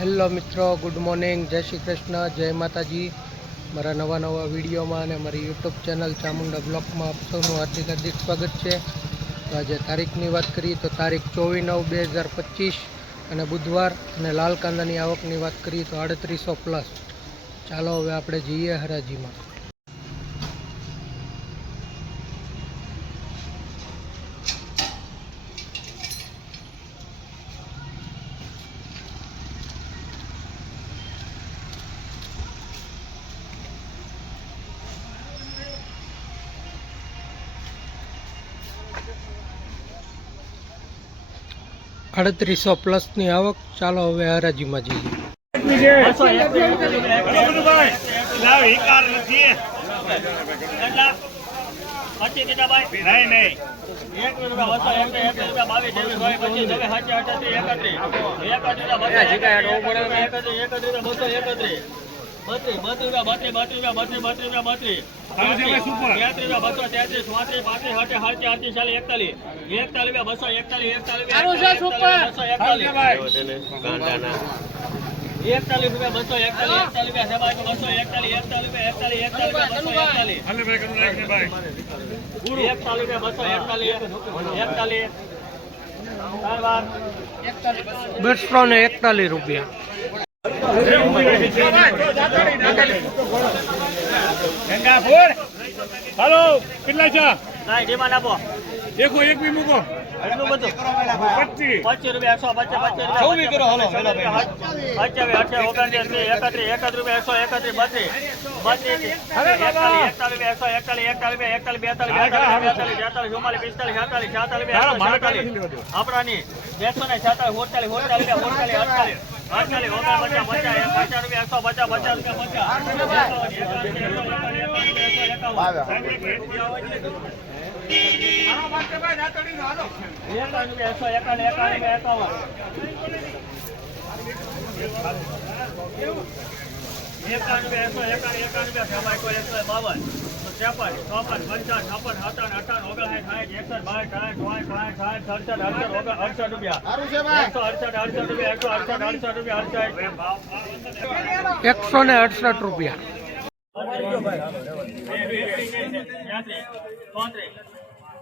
Hello મિત્રો, good morning, જય શ્રી કૃષ્ણ, જય માતાજી. મારા નવા નવા વિડીયોમાં અને મારી યુટ્યુબ ચેનલ ચામુંડા બ્લોગમાં આપ સૌનું હાર્દિક હાર્દિક સ્વાગત છે. તો આજે તારીખની વાત કરીએ તો તારીખ ચોવીસ નવ બે હજાર પચીસ અને બુધવાર અને લાલ કાંદાની આવકની વાત કરીએ તો આડત્રીસો પ્લસ. ચાલો હવે આપણે જઈએ હરાજીમાં. આડત્રીસો પ્લસની આવક. ચાલો હવે હરાજીમાં જઈએ. એકતાલીસ. બસો એકતાલીસ બસો એકતાલીસ. એકતાલીસ રૂપિયા એકતાલીસ એકતાલીસ રૂપિયા બસો એકતાલીસ હાલે ભાઈ કરું નાખ ને એકતાલીસ બસો એકતાલીસ એકતાલીસ. બસો ને એકતાલીસ રૂપિયા. ગંગાપુર? હાલો કેટલા છે? કાંઈ ડિમાન્ડ આપો દેખો એક બી મૂકો. છેતાલીસ આપણાની બેસો ને છેતાલીસ હોતાલીસ હોતાલીસ હોતાલીસ અડતાલીસ. રૂપિયા સભાઈ કોઈ એકસો બાવન ત્રેપન ચોપન પંચાવન છપ્પન સત્તાવન અઠાવન ઓગણસાઠ સાઠ એકસઠ બાવીસ સાઠ પાંચ પાંચ સાઠ અડસઠ અડસઠ ઓગણ અડસઠ રૂપિયા એકસો અડસઠ અડસઠ રૂપિયા એકસો અડસઠ અડસઠ રૂપિયા અડસઠ એકસો ને અડસઠ રૂપિયા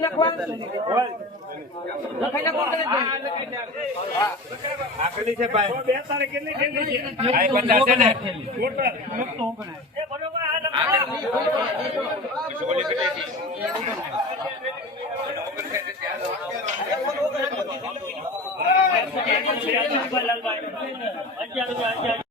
અહીં છે આકલી છે ભાઈ. બે તારે કેટલી છે આ પચાસ છે ને ટોટલ અગિયાર રૂપિયા